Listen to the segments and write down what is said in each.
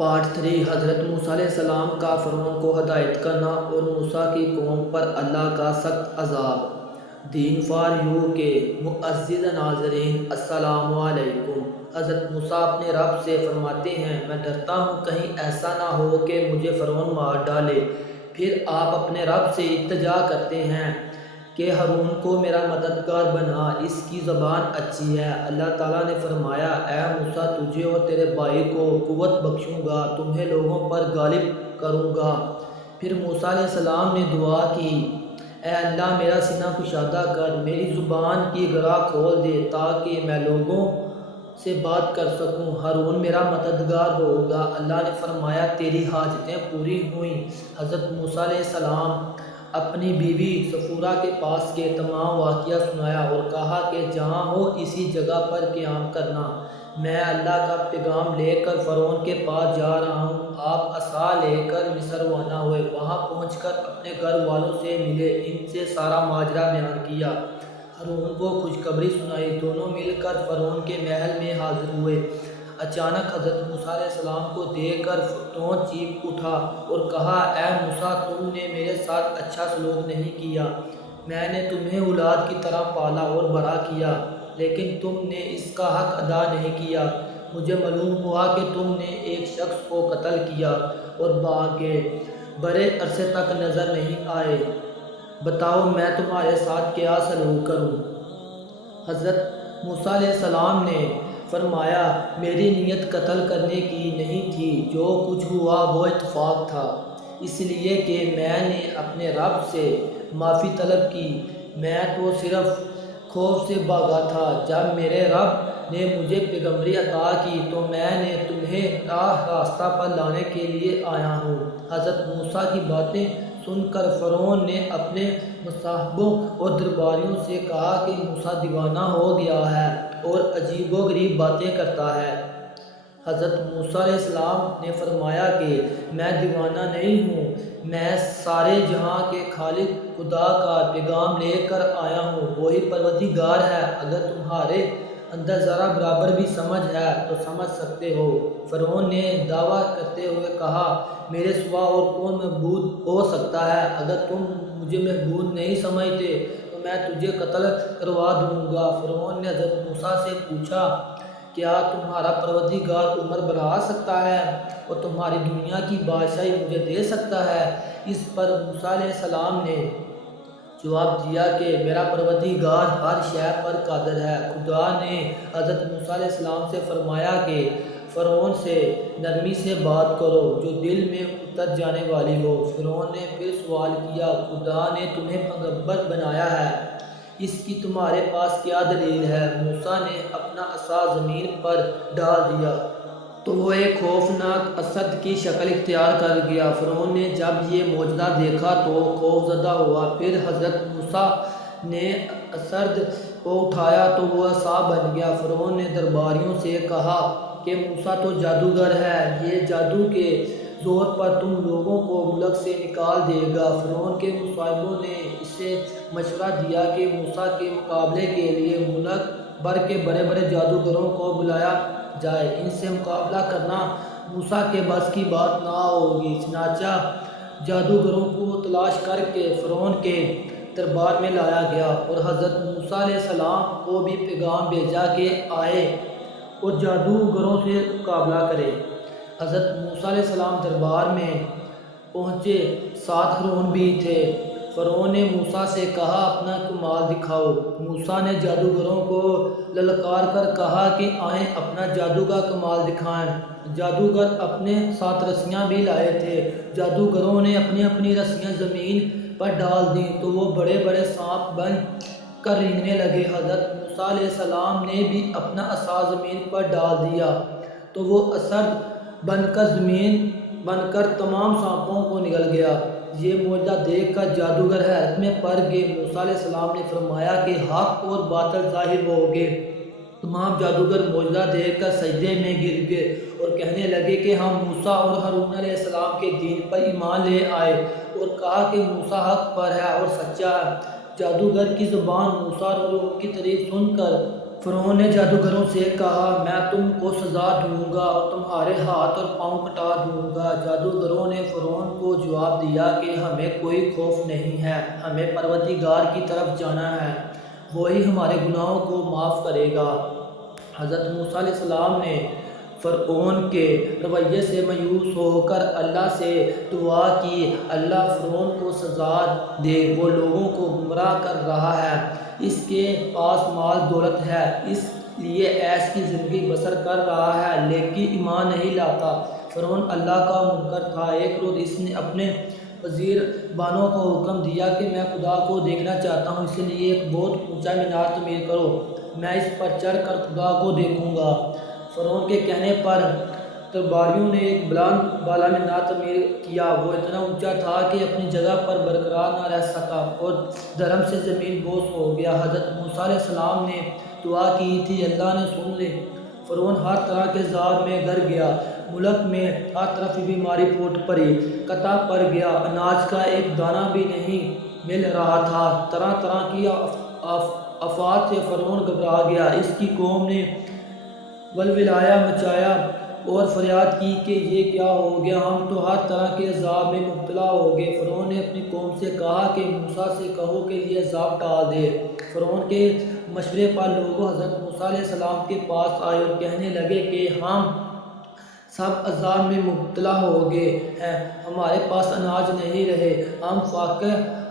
Part 3 حضرت موسیٰ علیہ السلام کا فرعون کو ہدایت کرنا اور موسیٰ کی قوم پر اللہ کا سخت عذاب۔ دین فار یو کے معزز ناظرین السلام علیکم۔ حضرت موسیٰ اپنے رب سے فرماتے ہیں، میں ڈرتا ہوں کہیں ایسا نہ ہو کہ مجھے فرعون مار ڈالے۔ پھر آپ اپنے رب سے التجا کرتے ہیں کہ ہارون کو میرا مددگار بنا، اس کی زبان اچھی ہے۔ اللہ تعالیٰ نے فرمایا، اے موسیٰ تجھے اور تیرے بھائی کو قوت بخشوں گا، تمہیں لوگوں پر غالب کروں گا۔ پھر موسیٰ علیہ السلام نے دعا کی، اے اللہ میرا سینہ کشادہ کر، میری زبان کی گرہ کھول دے تاکہ میں لوگوں سے بات کر سکوں، ہارون میرا مددگار ہوگا۔ اللہ نے فرمایا، تیری حاجتیں پوری ہوئیں۔ حضرت موسیٰ علیہ السلام اپنی بیوی سفورہ کے پاس کے تمام واقعہ سنایا اور کہا کہ جہاں ہو اسی جگہ پر قیام کرنا، میں اللہ کا پیغام لے کر فرعون کے پاس جا رہا ہوں۔ آپ عصا لے کر مصر روانہ ہوئے، وہاں پہنچ کر اپنے گھر والوں سے ملے، ان سے سارا ماجرا بیان کیا، ہارون کو خوشخبری سنائی، دونوں مل کر فرعون کے محل میں حاضر ہوئے۔ اچانک حضرت موسیٰ علیہ السلام کو دیکھ کر فرعون چیخ اٹھا اور کہا، اے موسیٰ تم نے میرے ساتھ اچھا سلوک نہیں کیا، میں نے تمہیں اولاد کی طرح پالا اور بڑا کیا، لیکن تم نے اس کا حق ادا نہیں کیا۔ مجھے معلوم ہوا کہ تم نے ایک شخص کو قتل کیا اور بھاگ گئے، بڑے عرصے تک نظر نہیں آئے، بتاؤ میں تمہارے ساتھ کیا سلوک کروں؟ حضرت موسیٰ علیہ السلام نے فرمایا، میری نیت قتل کرنے کی نہیں تھی، جو کچھ ہوا وہ اتفاق تھا، اس لیے کہ میں نے اپنے رب سے معافی طلب کی، میں تو صرف خوف سے بھاگا تھا۔ جب میرے رب نے مجھے پیغمبری عطا کی تو میں نے تمہیں راستہ پر لانے کے لیے آیا ہوں۔ حضرت موسیٰ کی باتیں سن کر فرعون نے اپنے مصاحبوں اور درباریوں سے کہا کہ موسیٰ دیوانہ ہو گیا ہے اور عجیب و غریب باتیں کرتا ہے۔ حضرت موسیٰ علیہ السلام نے فرمایا کہ میں دیوانہ نہیں ہوں، میں سارے جہاں کے خالق خدا کا پیغام لے کر آیا ہوں، وہی پروردگار ہے، اگر تمہارے اندر ذرا برابر بھی سمجھ ہے تو سمجھ سکتے ہو۔ فرعون نے دعویٰ کرتے ہوئے کہا، میرے سوا اور کون معبود ہو سکتا ہے؟ اگر تم مجھے معبود نہیں سمجھتے تو میں تجھے قتل کروا دوں گا۔ فرعون نے حضرت موسیٰ سے پوچھا، کیا تمہارا پروردگار عمر بڑھا سکتا ہے اور تمہاری دنیا کی بادشاہی مجھے دے سکتا ہے؟ اس پر موسیٰ علیہ السلام نے جواب دیا کہ میرا پروردگار ہر شے پر قادر ہے۔ خدا نے حضرت موسیٰ علیہ السلام سے فرمایا کہ فرعون سے نرمی سے بات کرو جو دل میں اتر جانے والی ہو۔ فرعون نے پھر سوال کیا، خدا نے تمہیں پیغمبر بنایا ہے، اس کی تمہارے پاس کیا دلیل ہے؟ موسیٰ نے اپنا عصا زمین پر ڈال دیا تو وہ ایک خوفناک اسد کی شکل اختیار کر گیا۔ فرعون نے جب یہ معجزہ دیکھا تو خوف زدہ ہوا، پھر حضرت موسیٰ نے اسد کو اٹھایا تو وہ عصا بن گیا۔ فرعون نے درباریوں سے کہا کہ موسیٰ تو جادوگر ہے، یہ جادو کے زور پر تم لوگوں کو ملک سے نکال دے گا۔ فرعون کے مصاحبوں نے اسے مشورہ دیا کہ موسیٰ کے مقابلے کے لیے ملک بھر کے بڑے بڑے جادوگروں کو بلایا جائے، ان سے مقابلہ کرنا موسیٰ کے بس کی بات نہ ہوگی۔ چنانچہ جادوگروں کو تلاش کر کے فرعون کے دربار میں لایا گیا اور حضرت موسیٰ علیہ السلام کو بھی پیغام بھیجا کہ آئے اور جادوگروں سے مقابلہ کرے۔ حضرت موسیٰ علیہ السلام دربار میں پہنچے، ساتھ ہارون بھی تھے۔ فرعون نے موسیٰ سے کہا، اپنا کمال دکھاؤ۔ موسیٰ نے جادوگروں کو للکار کر کہا کہ آئیں اپنا جادو کا کمال دکھائیں۔ جادوگر اپنے ساتھ رسیاں بھی لائے تھے، جادوگروں نے اپنی اپنی رسیاں زمین پر ڈال دیں تو وہ بڑے بڑے سانپ بن کر رینگنے لگے۔ حضرت موسیٰ علیہ السلام نے بھی اپنا عصا زمین پر ڈال دیا تو وہ اسد بن کر تمام سانپوں کو نگل گیا۔ یہ معجزہ دیکھ کر جادوگر حیرت میں پڑ گئے۔ موسیٰ علیہ السلام نے فرمایا کہ حق اور باطل ظاہر ہو گئے۔ تمام جادوگر معجزہ دیکھ کر سجدے میں گر گئے اور کہنے لگے کہ ہم موسیٰ اور ہارون علیہ السلام کے دین پر ایمان لے آئے، اور کہا کہ موسیٰ حق پر ہے اور سچا ہے۔ جادوگر کی زبان موسیٰ اور ہارون کی تعریف سن کر فرعون نے جادوگروں سے کہا میں تم کو سزا دوں گا اور تمہارے ہاتھ اور پاؤں کٹا دوں گا۔ جادوگروں نے فرعون کو جواب دیا کہ ہمیں کوئی خوف نہیں ہے، ہمیں پروردگار کی طرف جانا ہے، وہی ہمارے گناہوں کو معاف کرے گا۔ حضرت موسیٰ علیہ السلام نے فرعون کے رویے سے مایوس ہو کر اللہ سے دعا کی، اللہ فرعون کو سزا دے، وہ لوگوں کو گمراہ کر رہا ہے، اس کے پاس مال دولت ہے، اس لیے عیش کی زندگی بسر کر رہا ہے لیکن ایمان نہیں لاتا۔ فرعون اللہ کا منکر تھا۔ ایک روز اس نے اپنے وزیر بانوں کو حکم دیا کہ میں خدا کو دیکھنا چاہتا ہوں، اس لیے ایک بہت اونچا مینار تعمیر کرو، میں اس پر چڑھ کر خدا کو دیکھوں گا۔ فرعون کے کہنے پر درباریوں نے ایک بلند بالا مینار تعمیر کیا، وہ اتنا اونچا تھا کہ اپنی جگہ پر برقرار نہ رہ سکا اور دھرم سے زمین بوس ہو گیا۔ حضرت موسیٰ علیہ السلام نے دعا کی تھی، اللہ نے سن لی۔ فرعون ہر طرح کے عذاب میں گر گیا، ملک میں ہر طرف بیماری پھوٹ پڑی، قحط پڑ گیا، اناج کا ایک دانہ بھی نہیں مل رہا تھا، طرح طرح کی آفات سے فرعون گھبرا گیا۔ اس کی قوم نے ولولایہ مچایا اور فریاد کی کہ یہ کیا ہو گیا، ہم تو ہر طرح کے عذاب میں مبتلا ہو گئے۔ فرعون نے اپنی قوم سے کہا کہ موسیٰ سے کہو کہ یہ عذاب ٹال دے۔ فرعون کے مشورے پر لوگ حضرت موسیٰ علیہ السلام کے پاس آئے اور کہنے لگے کہ ہم سب عذاب میں مبتلا ہو گئے ہیں، ہمارے پاس اناج نہیں رہے، ہم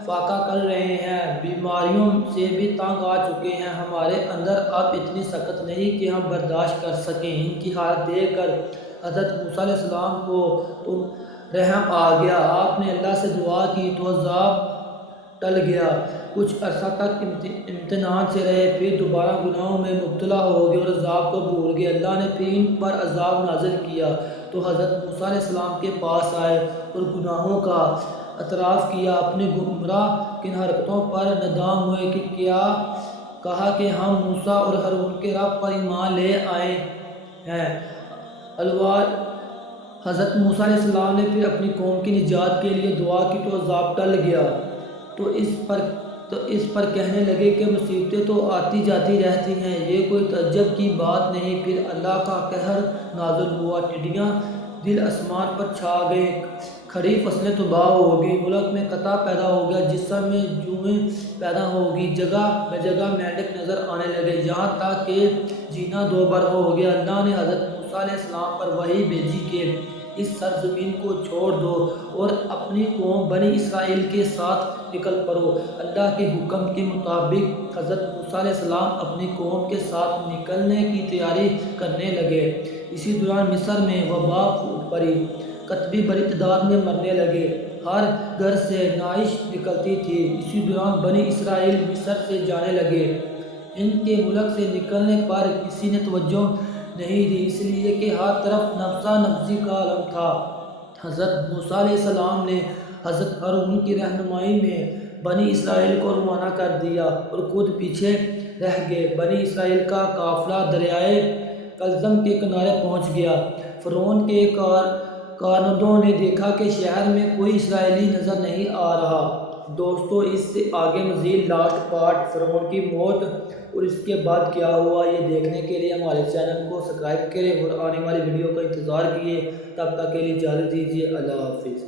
فاقہ کر رہے ہیں، بیماریوں سے بھی تنگ آ چکے ہیں، ہمارے اندر اب اتنی سخت نہیں کہ ہم برداشت کر سکیں۔ ان کی حالت دیکھ کر حضرت موسیٰ علیہ السلام کو تو رحم آ گیا، آپ نے اللہ سے دعا کی تو عذاب ٹل گیا۔ کچھ عرصہ تک امتنان سے رہے، پھر دوبارہ گناہوں میں مبتلا ہو گئے اور عذاب کو بھول گئے۔ اللہ نے پھر ان پر عذاب نازل کیا تو حضرت موسیٰ علیہ السلام کے پاس آئے اور گناہوں کا اعتراف کیا، اپنی گمراہ کن حرکتوں پر ندام ہوئے کہ کیا کہا کہ ہم موسیٰ اور ہارون کے رب پر ایمان لے آئے ہیں۔ حضرت موسیٰ علیہ السلام نے پھر اپنی قوم کی نجات کے لیے دعا کی تو عذاب ٹل گیا، تو اس پر کہنے لگے کہ مصیبتیں تو آتی جاتی رہتی ہیں، یہ کوئی تعجب کی بات نہیں۔ پھر اللہ کا قہر نازل ہوا، ٹڈیاں دل آسمان پر چھا گئے، کھڑی فصلیں تباہ ہو گئی، ملک میں قحط پیدا ہو گیا، جسم میں جوئیں پیدا ہو گئی، جگہ بجگہ مینڈک نظر آنے لگے، یہاں تک کہ جینا دوبر ہو گیا۔ اللہ نے حضرت موسیٰ علیہ السلام پر وحی بھیجی کہ اس سرزمین کو چھوڑ دو اور اپنی قوم بنی اسرائیل کے ساتھ نکل پڑو۔ اللہ کے حکم کے مطابق حضرت موسیٰ علیہ السلام اپنی قوم کے ساتھ نکلنے کی تیاری کرنے لگے۔ اسی دوران مصر میں وبا پھوٹ پڑی، کتبی بڑی تعداد میں مرنے لگے، ہر گھر سے نعش نکلتی تھی۔ اسی دوران بنی اسرائیل مصر سے جانے لگے، ان کے ملک سے نکلنے پر کسی نے توجہ نہیں دی، اس لیے کہ ہر طرف نفسا نفسی کا عالم تھا۔ حضرت موسیٰ علیہ السلام نے حضرت ہارون کی رہنمائی میں بنی اسرائیل کو روانہ کر دیا اور خود پیچھے رہ گئے۔ بنی اسرائیل کا قافلہ دریائے کلزم کے کنارے پہنچ گیا۔ فرعون کے کارندوں نے دیکھا کہ شہر میں کوئی اسرائیلی نظر نہیں آ رہا۔ دوستو، اس سے آگے مزید لاسٹ پارٹ فرعون کی موت اور اس کے بعد کیا ہوا، یہ دیکھنے کے لیے ہمارے چینل کو سبسکرائب کریں اور آنے والی ویڈیو کا انتظار کیجیے۔ تب تک کے لیے اجازت دیجیے، اللہ حافظ۔